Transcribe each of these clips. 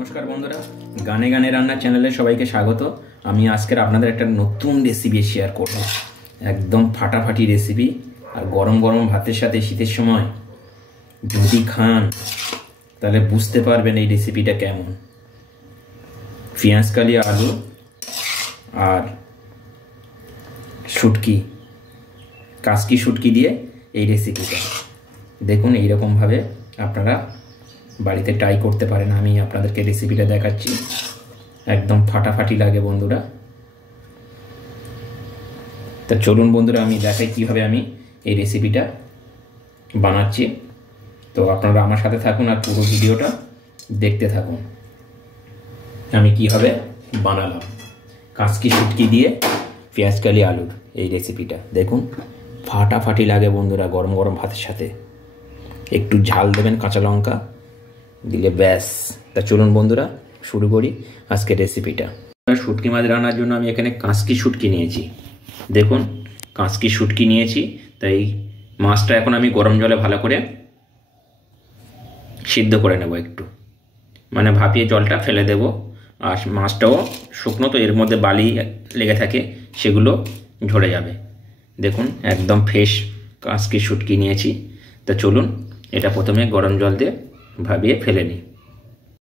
নমস্কার বন্ধুরা, গানে গানে রান্নার চ্যানেলে সবাইকে স্বাগত। আমি আজকের আপনাদের একটা নতুন রেসিপি শেয়ার করব। একদম ফাটাফাটি রেসিপি, আর গরম গরম ভাতের সাথে শীতের সময় যদি খান তাহলে বুঝতে পারবেন এই রেসিপিটা কেমন। পেঁয়াজকালি, আলু আর শুটকি, কাসকি শুটকি দিয়ে এই রেসিপিটা দেখুন। এইরকমভাবে আপনারা বাড়িতে ট্রাই করতে পারেন। আমি আপনাদেরকে রেসিপিটা দেখাচ্ছি, একদম ফাটাফাটি লাগে বন্ধুরা। তা চলুন বন্ধুরা, আমি দেখাই কীভাবে আমি এই রেসিপিটা বানাচ্ছি। তো আপনারা আমার সাথে থাকুন আর পুরো ভিডিওটা দেখতে থাকুন আমি কীভাবে বানালাম কাসকি শুটকি দিয়ে পেঁয়াজকালি আলুর এই রেসিপিটা। দেখুন ফাটাফাটি লাগে বন্ধুরা গরম গরম ভাতের সাথে। একটু ঝাল দেবেন, কাঁচা লঙ্কা দিলে ব্যাস। তা চলুন বন্ধুরা শুরু করি আজকের রেসিপিটা। শুটকি মাছ রান্নার জন্য আমি এখানে কাসকি শুটকি নিয়েছি। দেখুন কাসকি শুটকি নিয়েছি। তাই মাছটা এখন আমি গরম জলে ভালো করে সিদ্ধ করে নেব, একটু মানে ভাপিয়ে জলটা ফেলে দেব। আর মাছটাও শুকনো, তো এর মধ্যে বালি লেগে থাকে, সেগুলো ঝরে যাবে। দেখুন একদম ফ্রেশ কাসকি শুটকি নিয়েছি। তা চলুন এটা প্রথমে গরম জল দিয়ে ভাবিয়ে ফেলে নিই।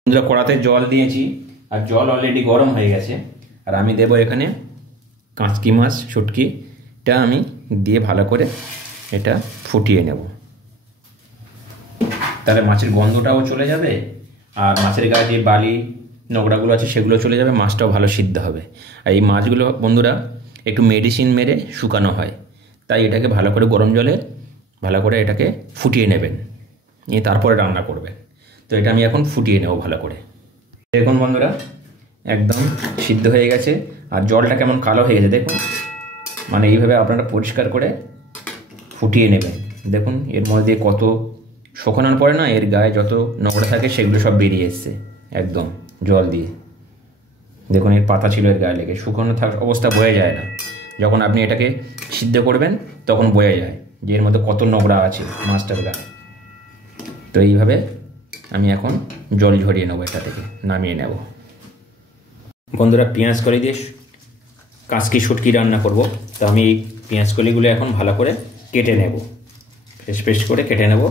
বন্ধুরা কড়াতে জল দিয়েছি আর জল অলরেডি গরম হয়ে গেছে। আর আমি দেব এখানে কাসকি মাছ শুটকিটা আমি দিয়ে ভালো করে এটা ফুটিয়ে নেব। তাহলে মাছের গন্ধটাও চলে যাবে, আর মাছের গায়ে যে বালি নোংরাগুলো আছে সেগুলো চলে যাবে, মাছটাও ভালো সিদ্ধ হবে। আর এই মাছগুলো বন্ধুরা একটু মেডিসিন মেরে শুকানো হয়, তাই এটাকে ভালো করে গরম জলে ভালো করে এটাকে ফুটিয়ে নেবেন, নিয়ে তারপরে রান্না করবেন। তো এটা আমি এখন ফুটিয়ে নেব ভালো করে। দেখুন বন্ধুরা একদম সিদ্ধ হয়ে গেছে, আর জলটা কেমন কালো হয়ে গেছে দেখুন। মানে এইভাবে আপনারা পরিষ্কার করে ফুটিয়ে নেবেন। দেখুন এর মধ্যে কত শুকানোর পরে না এর গায়ে যত নোংরা থাকে সেগুলো সব বেরিয়ে এসছে একদম জল দিয়ে। দেখুন এর পাতা ছিল এর গায়ে লেগে, শুকনো অবস্থা বয়ে যায় না। যখন আপনি এটাকে সিদ্ধ করবেন তখন বয়ে যায় যে এর মধ্যে কত নোংরা আছে মাছটার গায়ে। তো এইভাবে আমি এখন জল ঝরিয়ে নেবো, এটা থেকে নামিয়ে নেব। বন্ধুরা পেঁয়াজকলি দিয়ে কাসকি শুটকি রান্না করব। তো আমি এই পেঁয়াজকলিগুলো এখন ভালো করে কেটে নেব, পেস্ট করে কেটে নেব,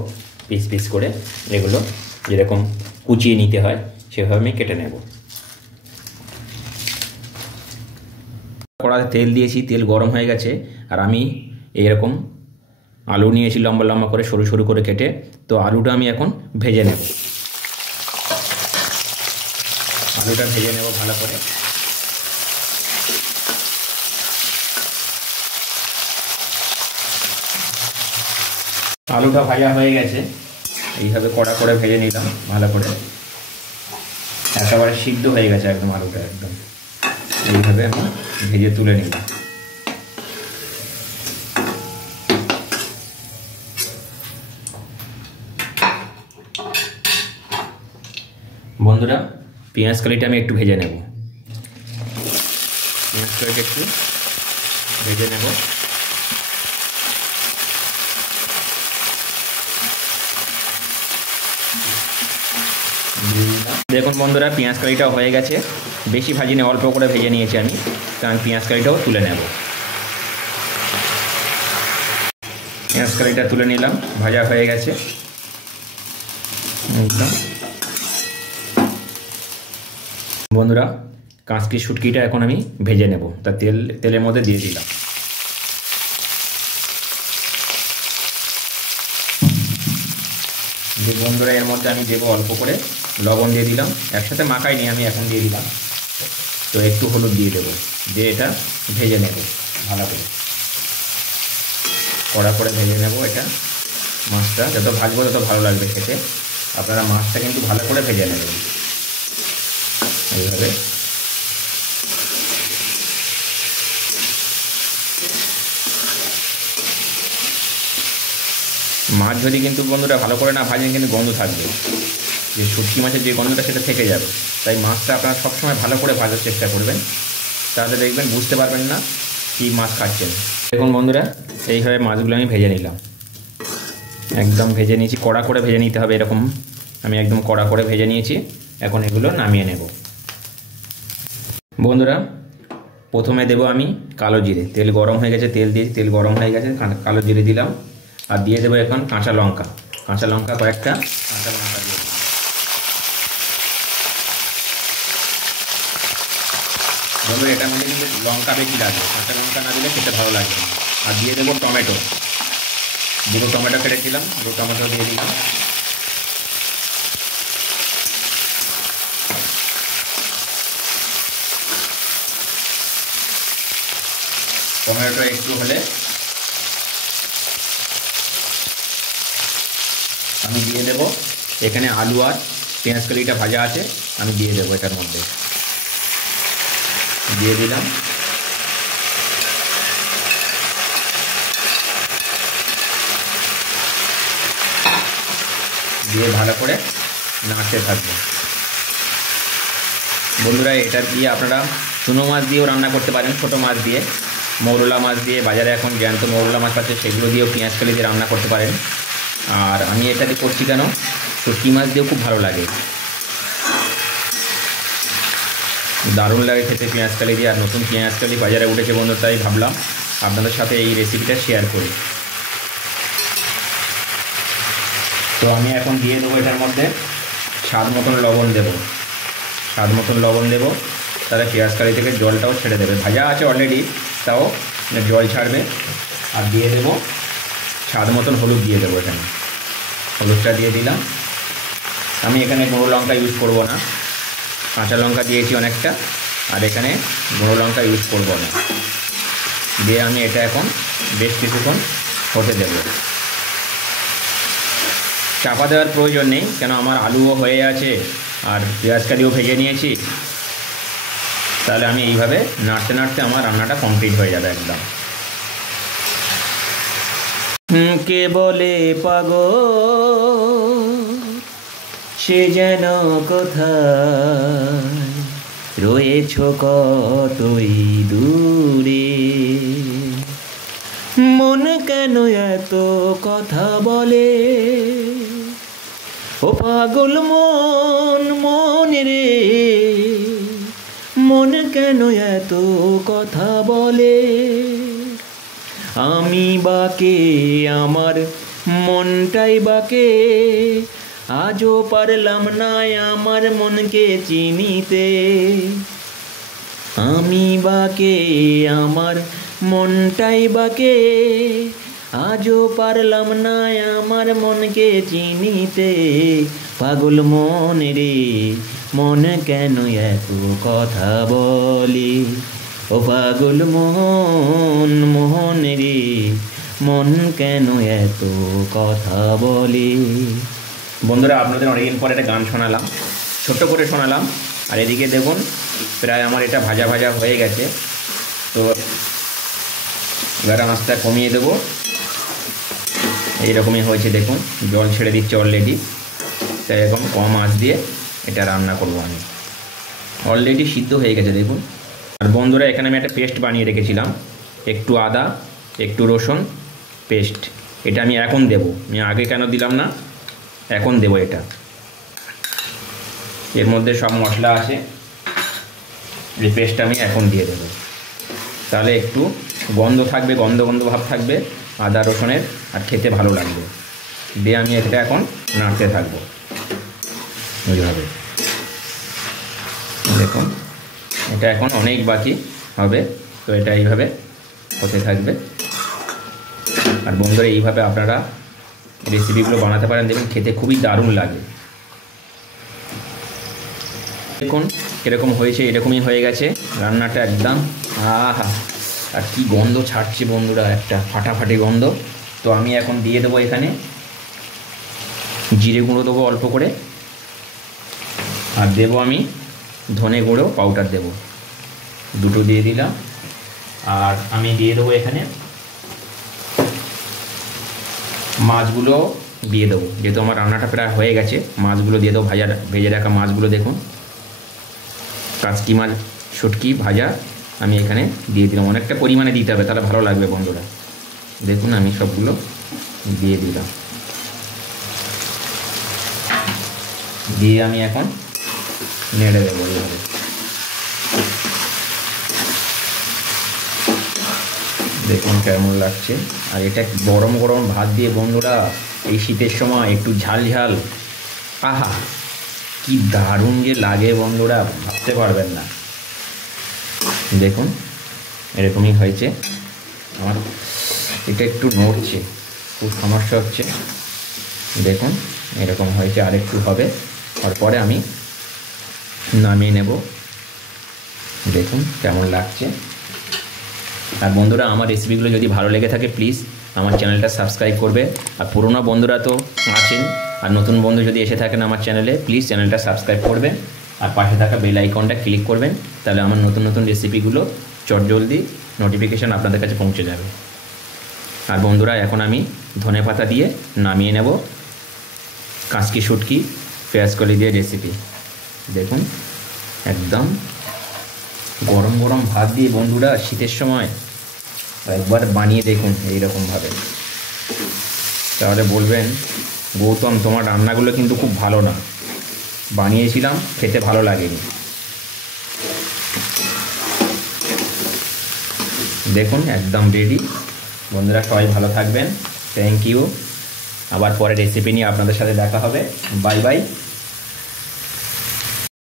পিস পিস করে। এগুলো যেরকম কুচিয়ে নিতে হয় সেভাবে আমি কেটে নেব। কড়াতে তেল দিয়েছি, তেল গরম হয়ে গেছে। আর আমি এইরকম আলু নিয়েছি লম্বা লম্বা করে, সরু সরু করে কেটে। তো আলুটা আমি এখন ভেজে নেব, আলুটা ভেজে নেব ভালো করে। আলুটা ভাজা হয়ে গেছে, এইভাবে কড়া করে ভেজে নিলাম ভালো করে। একেবারে সিদ্ধ হয়ে গেছে একদম আলুটা, একদম এইভাবে আমি ভেজে তুলে নিলাম। বন্ধুরা পেঁয়াজকালিটা আমি একটু ভেজে নেব, পেঁয়াজকালিটা একটু ভেজে নেব। দেখুন বন্ধুরা পেঁয়াজকালিটাও হয়ে গেছে, বেশি ভাজি নিয়ে অল্প করে ভেজে নিয়েছি আমি, কারণ পেঁয়াজকালিটাও তুলে নেব। পেঁয়াজকালিটা তুলে নিলাম, ভাজা হয়ে গেছে একদম। বন্ধুরা কাসকি শুটকিটা এখন আমি ভেজে নেব, তা তেলের মধ্যে দিয়ে দিলাম। যে বন্ধুরা এর মধ্যে আমি দেবো অল্প করে লবণ দিয়ে দিলাম, একসাথে মাখাই নিয়ে আমি এখন দিয়ে দিলাম। তো একটু হলুদ দিয়ে দেবো, দিয়ে এটা ভেজে নেব ভালো করে, কড়া করে ভেজে নেব এটা। মাছটা যত ভাজবো তত ভালো লাগবে খেতে। আপনারা মাছটা কিন্তু ভালো করে ভেজে নেবেন এইভাবে। মাছ যদি কিন্তু বন্ধুরা ভালো করে না ভাজেন কিন্তু গন্ধ থাকবে, যে শুটকি মাছের যে গন্ধটা সেটা থেকে যাবে। তাই মাছটা আপনারা সবসময় ভালো করে ভাজার চেষ্টা করবেন, তাহলে দেখবেন বুঝতে পারবেন না কী মাছ খাচ্ছেন। দেখুন বন্ধুরা এইভাবে মাছগুলো আমি ভেজে নিলাম, একদম ভেজে নিয়েছি, কড়া করে ভেজে নিতে হবে এরকম। আমি একদম কড়া করে ভেজে নিয়েছি। এখন এগুলো নামিয়ে নেব। বন্ধুরা প্রথমে দেব আমি কালো জিরে, তেল গরম হয়ে গেছে, তেল গরম হয়ে গেছে, কালো জিরে দিলাম আর দিয়ে দেবো এখন কাঁচা লঙ্কা কয়েকটা কাঁচা লঙ্কা দিয়ে দেবো। বন্ধুরা এটার মধ্যে কিন্তু লঙ্কা বেশি লাগবে, কাঁচা লঙ্কা না দিলে খেতে ভালো লাগবে। আর দিয়ে দেবো টমেটো, দুটো টমেটো কেটেছিলাম, দুটো টমেটো দিয়ে দিলাম। টমেটো একটু হলে আমি দিয়ে দেব এখানে আলু আর পেঁয়াজ কলিটা ভাজা আছে, আমি দিয়ে দেবো এটার মধ্যে, দিয়ে দিলাম। দিয়ে ভালো করে নাড়তে থাকবো। বন্ধুরা এটা দিয়ে আপনারা চুনো মাছ দিয়েও রান্না করতে পারেন, ছোটো মাছ দিয়ে, মৌরলা মাছ দিয়ে, বাজারে এখন জ্যান্ত মৌরলা মাছ আছে সেগুলো দিয়েও পেঁয়াজ কলি দিয়ে রান্না করতে পারেন। আর আমি এটা দিয়ে করছি কেন, শুটকি মাছ দিয়েও খুব ভালো লাগে, দারুণ লাগে খেতে পেঁয়াজ কালি দিয়ে। আর নতুন পেঁয়াজ কালি বাজারে উঠেছে বন্ধু, তাই ভাবলাম আপনাদের সাথে এই রেসিপিটা শেয়ার করি। তো আমি এখন দিয়ে দেবো এটার মধ্যে স্বাদ মতন লবণ দেবো, তাহলে পেঁয়াজ কালি থেকে জলটাও ছেড়ে দেবে, ভাজা আছে অলরেডি তাও জল ছাড়বে। আর দিয়ে দেবো স্বাদ মতন হলুদ দিয়ে দেবো, এখানে হলুদটা দিয়ে দিলাম। আমি এখানে গুঁড়ো লঙ্কা ইউজ করব না, কাঁচা লঙ্কা দিয়েছি অনেকটা, আর এখানে গুঁড়ো লঙ্কা ইউজ করব না। দিয়ে আমি এটা এখন বেশ কিছুক্ষণ হতে দেব। চাপা দেওয়ার প্রয়োজন নেই, কেন আমার আলুও হয়ে আছে আর পেঁয়াজ কালিও ভেজে নিয়েছি, তাহলে আমি এইভাবে নাড়তে নাড়তে আমার রান্নাটা কমপ্লিট হয়ে যাবে একদম। কে বলে পাগল সে যেন কোথায় রয়েছ কতই দূরে, মন কেন এত কথা বলে, ও পাগল মন রে, মন কেন এত কথা বলে। আমি বাকে আমার মনটাই বাকে, আজও পারলাম না আমার মনকে চিনিতে। আমি বাকে আমার মনটাই বাকে, আজও পারলাম না আমার মনকে চিনিতে। পাগল মন রে, মন কেন এত কথা বলে, ও পাগল মোহন রে, মন কেন এত কথা বলে। বন্ধুরা আপনাদের অনেকদিন পরে একটা গান শোনালাম, ছোট্ট করে শোনালাম। আর এদিকে দেখুন প্রায় আমার এটা ভাজা ভাজা হয়ে গেছে, তো গরম আঁচটা কমিয়ে দেবো। এইরকমই হয়েছে দেখুন, জল ছেড়ে দিচ্ছে অলরেডি, তাই এরকম কম আঁচ দিয়ে এটা রান্না করব আমি। অলরেডি সিদ্ধ হয়ে গেছে দেখুন। আর বন্ধুরা এখানে আমি একটা পেস্ট বানিয়ে রেখেছিলাম, একটু আদা একটু রসুন পেস্ট, এটা আমি এখন দেব, আমি আগে কেন দিলাম না, এখন দেব এটা। এর মধ্যে সব মশলা আছে, এই পেস্টটা আমি এখন দিয়ে দেবো, তাহলে একটু গন্ধ থাকবে, গন্ধ ভাব থাকবে আদা রসুনের, আর খেতে ভালো লাগবে। দিয়ে আমি এটা এখন নাড়তে থাকবো ওইভাবে। দেখুন এটা এখন অনেক বাকি হবে, তো এটা এইভাবে হতে থাকবে। আর বন্ধুরা এইভাবে আপনারা রেসিপিগুলো বানাতে পারেন, দেখুন খেতে খুবই দারুণ লাগে। দেখুন কীরকম হয়েছে, এরকমই হয়ে গেছে রান্নাটা একদম। আহা, আর কি গন্ধ ছাড়ছে বন্ধুরা, একটা ফাটাফাটি গন্ধ। তো আমি এখন দিয়ে দেবো এখানে জিরে গুঁড়ো দেবো অল্প করে, আর দেবো আমি ধনে গুঁড়ো পাউডার দেবো, দুটো দিয়ে দিলাম। আর আমি দিয়ে দেবো এখানে মাছগুলো দিয়ে দেবো, যেহেতু আমার রান্নাটা প্রায় হয়ে গেছে। মাছগুলো দিয়ে দেবো, ভেজে রাখা মাছগুলো দেখুন, কাচকি মাছ শুটকি ভাজা আমি এখানে দিয়ে দিলাম। অনেকটা পরিমাণে দিতে হবে, তাহলে ভালো লাগবে বন্ধুরা। দেখুন আমি সবগুলো দিয়ে দিলাম, দিয়ে আমি এখন নেড়ে দেবো এইভাবে। দেখুন কেমন লাগছে। আর এটা গরম গরম ভাত দিয়ে বন্ধুরা এই শীতের সময় একটু ঝাল ঝাল, আহা কি দারুণ যে লাগে বন্ধুরা, ভাবতে পারবেন না। দেখুন এরকমই হয়েছে। আমার এটা একটু নড়ছে, খুব সমস্যা হচ্ছে। দেখুন এরকম হয়েছে, আর একটু হবে, তারপরে আমি নামিয়ে নেব। দেখুন কেমন লাগছে। আর বন্ধুরা আমার রেসিপিগুলো যদি ভালো লেগে থাকে প্লিজ আমার চ্যানেলটা সাবস্ক্রাইব করবে। আর পুরোনো বন্ধুরা তো আছেন, আর নতুন বন্ধু যদি এসে থাকেন আমার চ্যানেলে প্লিজ চ্যানেলটা সাবস্ক্রাইব করবেন আর পাশে থাকা বেল আইকনটা ক্লিক করবেন, তাহলে আমার নতুন নতুন রেসিপিগুলো চটজলদি নোটিফিকেশান আপনাদের কাছে পৌঁছে যাবে। আর বন্ধুরা এখন আমি ধনেপাতা দিয়ে নামিয়ে নেব কাঁচকি শুটকি পেঁয়াজকলি দিয়ে রেসিপি। দেখুন একদম গরম গরম ভাত দিয়ে বন্ধুরা শীতের সময় একবার বানিয়ে দেখুন এইরকমভাবে, তাহলে বলবেন গৌতম তোমার রান্নাগুলো কিন্তু খুব ভালো না, বানিয়েছিলাম খেতে ভালো লাগেনি। দেখুন একদম রেডি। বন্ধুরা সবাই ভালো থাকবেন, থ্যাংক ইউ। আবার পরে রেসিপি নিয়ে আপনাদের সাথে দেখা হবে। Bye bye.